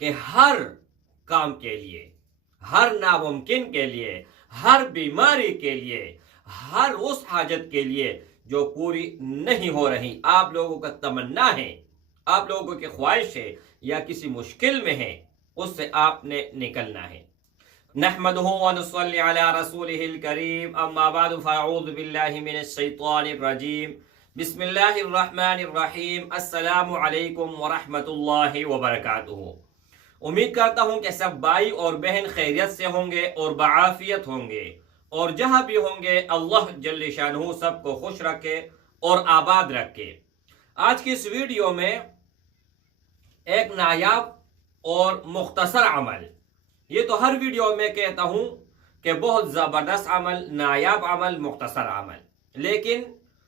کہ ہر کام کے لیے، ہر ناممکن کے لیے، ہر بیماری کے لیے، ہر اس حاجت کے لیے جو پوری نہیں ہو رہی، آپ لوگوں کا تمنا ہے، آپ لوگوں کی خواہش ہے یا کسی مشکل میں ہے، اس سے آپ نے نکلنا ہے۔ نحمده ونصلي على رسوله الكريم، اما بعد فاعوذ بالله من الشیطان الرجیم، بسم اللہ الرحمن الرحیم، السلام علیکم ورحمۃ اللہ وبرکاتہ۔ امید کرتا ہوں کہ سب بھائی اور بہن خیریت سے ہوں گے اور بعافیت ہوں گے، اور جہاں بھی ہوں گے اللہ جل شانہ سب کو خوش رکھے اور آباد رکھے۔ آج کی اس ویڈیو میں ایک نایاب اور مختصر عمل، یہ تو ہر ویڈیو میں کہتا ہوں کہ بہت زبردست عمل، نایاب عمل، مختصر عمل، لیکن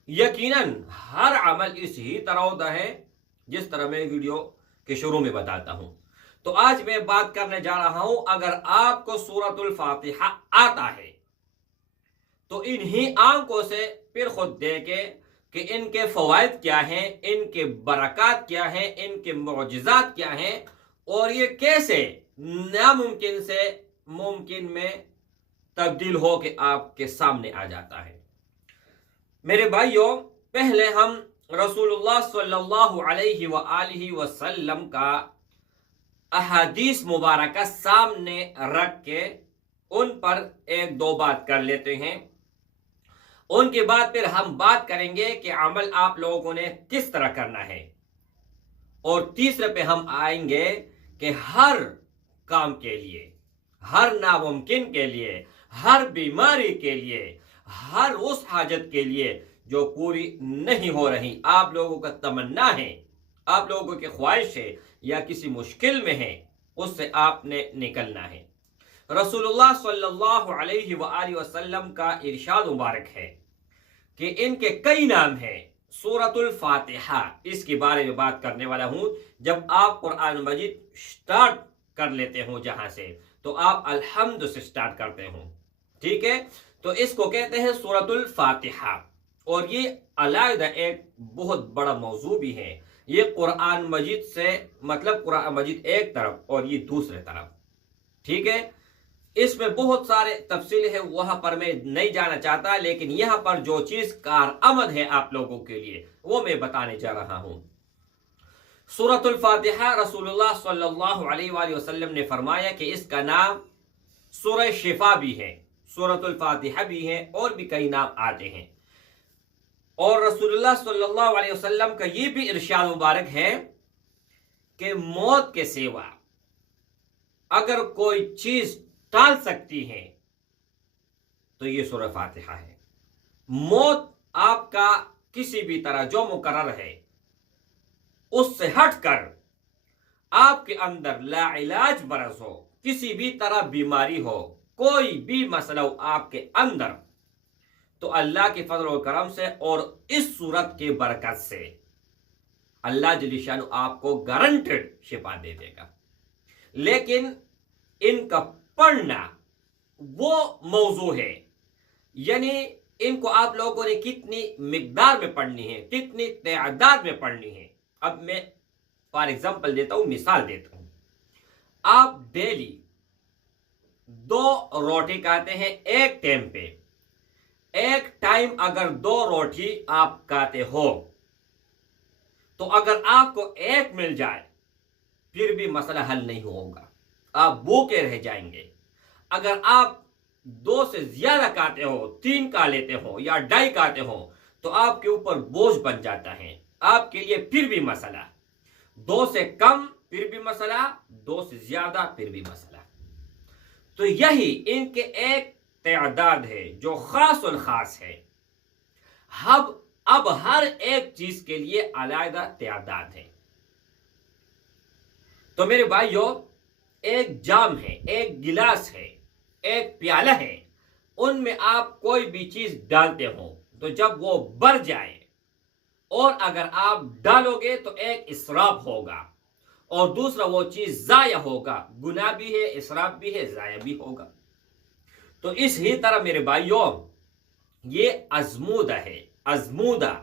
یقیناً ہر عمل اس ہی طرح ہوتا ہے جس طرح میں ویڈیو کے شروع میں بتاتا ہوں۔ تو آج میں بات کرنے جا رہا ہوں، اگر آپ کو سورۃ الفاتحہ آتا ہے تو انہی آنکھوں سے پھر خود دیکھیں کہ ان کے فوائد کیا ہیں، ان کے برکات کیا ہیں، ان کے معجزات کیا ہیں، اور یہ کیسے ناممکن سے ممکن میں تبدیل ہو کے آپ کے سامنے آ جاتا ہے۔ میرے بھائیوں، پہلے ہم رسول اللہ صلی اللہ علیہ وآلہ وسلم کا احادیث مبارکہ سامنے رکھ کے ان پر ایک دو بات کر لیتے ہیں، ان کے بعد پھر ہم بات کریں گے کہ عمل آپ لوگوں نے کس طرح کرنا ہے، اور تیسرے پہ ہم آئیں گے کہ ہر کام کے لیے، ہر ناممکن کے لیے، ہر بیماری کے لیے، ہر اس حاجت کے لیے جو پوری نہیں ہو رہی، آپ لوگوں کا تمنا ہے، آپ لوگوں کی خواہش ہے یا کسی مشکل میں ہے، اس سے آپ نے نکلنا ہے۔ رسول اللہ صلی اللہ علیہ وآلہ وسلم کا ارشاد مبارک ہے کہ ان کے کئی نام ہیں۔ سورۃ الفاتحہ، اس کے بارے میں بات کرنے والا ہوں۔ جب آپ قرآن مجید سٹارٹ کر لیتے ہوں جہاں سے، تو آپ الحمد سے سٹارٹ کرتے ہوں، ٹھیک ہے؟ تو اس کو کہتے ہیں سورۃ الفاتحہ، اور یہ علیحدہ ایک بہت بڑا موضوع بھی ہے۔ یہ قرآن مجید سے مطلب قرآن مجید ایک طرف اور یہ دوسرے طرف، ٹھیک ہے؟ اس میں بہت سارے تفصیل ہے، وہاں پر میں نہیں جانا چاہتا، لیکن یہاں پر جو چیز کارآمد ہے آپ لوگوں کے لیے وہ میں بتانے جا رہا ہوں۔ سورۃ الفاتحہ، رسول اللہ صلی اللہ علیہ وآلہ وسلم نے فرمایا کہ اس کا نام سورہ شفا بھی ہے، سورۃ الفاتحہ بھی ہے، اور بھی کئی نام آتے ہیں۔ اور رسول اللہ صلی اللہ علیہ وسلم کا یہ بھی ارشاد مبارک ہے کہ موت کے سوا اگر کوئی چیز ٹال سکتی ہے تو یہ سورہ فاتحہ ہے۔ موت آپ کا کسی بھی طرح جو مقرر ہے اس سے ہٹ کر آپ کے اندر لا علاج برس ہو، کسی بھی طرح بیماری ہو، کوئی بھی مسئلہ ہو آپ کے اندر، تو اللہ کے فضل و کرم سے اور اس صورت کے برکت سے اللہ جل شانہ آپ کو گارنٹیڈ شفا دے دے گا۔ لیکن ان کا پڑھنا وہ موضوع ہے، یعنی ان کو آپ لوگوں نے کتنی مقدار میں پڑھنی ہے، کتنی تعداد میں پڑھنی ہے۔ اب میں فار ایگزامپل دیتا ہوں، مثال دیتا ہوں۔ آپ ڈیلی 2 روٹی کھاتے ہیں ایک ٹائم پہ، ایک ٹائم اگر 2 روٹی آپ کھاتے ہو تو اگر آپ کو ایک مل جائے پھر بھی مسئلہ حل نہیں ہوگا، آپ بھوکے رہ جائیں گے۔ اگر آپ 2 سے زیادہ کھاتے ہو، 3 کھا لیتے ہو یا 2.5 کھاتے ہو تو آپ کے اوپر بوجھ بن جاتا ہے، آپ کے لیے پھر بھی مسئلہ۔ 2 سے کم پھر بھی مسئلہ، 2 سے زیادہ پھر بھی مسئلہ۔ تو یہی ان کے ایک تعداد ہے جو خاص الخاص ہے۔ اب ہر ایک چیز کے لیے علیحدہ تعداد ہے۔ تو میرے بھائیوں، ایک جام ہے، ایک گلاس ہے، ایک پیالہ ہے، ان میں آپ کوئی بھی چیز ڈالتے ہو تو جب وہ بھر جائے اور اگر آپ ڈالو گے تو ایک اسراف ہوگا، اور دوسرا وہ چیز ضائع ہوگا، گناہ بھی ہے، اسراف بھی ہے، ضائع بھی ہوگا۔ تو اس ہی طرح میرے بھائیوں، یہ ازمودہ ہے، ازمودہ۔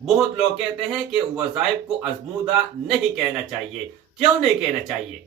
بہت لوگ کہتے ہیں کہ وظائف کو ازمودہ نہیں کہنا چاہیے۔ کیوں نہیں کہنا چاہیے؟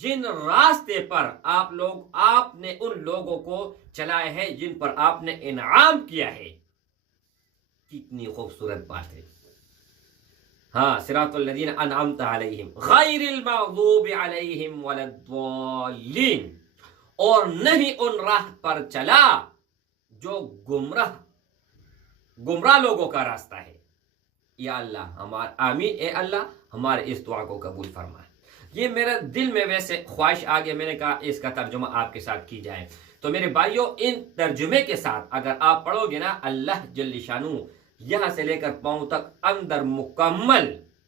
جن راستے پر آپ نے ان لوگوں کو چلائے ہیں جن پر آپ نے انعام کیا ہے. کتنی خوبصورت بات ہے. ہاں، صراط الذین انعمت علیہم غیر المغضوب علیہم ولا الضالین، اور نہیں ان راہ پر چلا جو گمراہ لوگوں کا راستہ ہے. یا اللہ آمین. اے اللہ ہمارے اس دعا کو قبول فرما. یہ میرے دل میں ویسے خواہش آ گیا، میں نے کہا اس کا ترجمہ آپ کے ساتھ کی جائے. تو میرے بھائیوں، ان ترجمے کے ساتھ اگر آپ پڑھو گے نا، اللہ جل شانہ یہاں سے لے کر پاؤں تک اندر مکمل،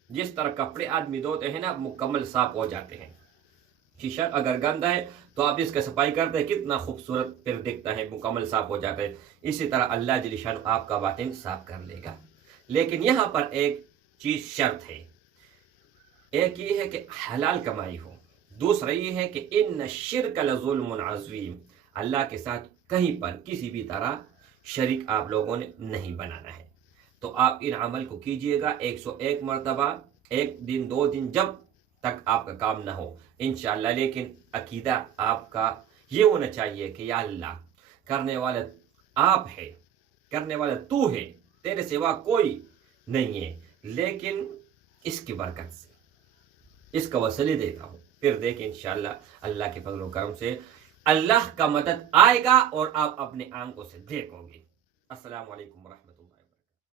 جس طرح کپڑے آدمی دھوتے ہیں نا، مکمل صاف ہو جاتے ہیں. شیشہ اگر گندا ہے تو آپ اس کا صفائی کرتے ہیں، کتنا خوبصورت پھر دکھتا ہے، مکمل صاف ہو جاتا ہے. اسی طرح اللہ جل شانہ آپ کا باطن صاف کر لے گا. لیکن یہاں پر ایک چیز شرط ہے. ایک یہ ہے کہ حلال کمائی ہو، دوسرا یہ ہے کہ ان الشرک لظلم عظیم، اللہ کے ساتھ کہیں پر کسی بھی طرح شریک آپ لوگوں نے نہیں بنانا ہے. تو آپ ان عمل کو کیجئے گا 101 مرتبہ، 1 دن 2 دن، جب تک آپ کا کام نہ ہو انشاءاللہ. لیکن عقیدہ آپ کا یہ ہونا چاہیے کہ یا اللہ، کرنے والا آپ ہے، کرنے والا تو ہے، تیرے سوا کوئی نہیں ہے، لیکن اس کی برکت سے اس کا وسیلے دیتا ہوں. پھر دیکھیں انشاءاللہ اللہ کے فضل و کرم سے اللہ کا مدد آئے گا اور آپ اپنے آنکھوں سے دیکھو گے. السلام علیکم ورحمۃ اللہ.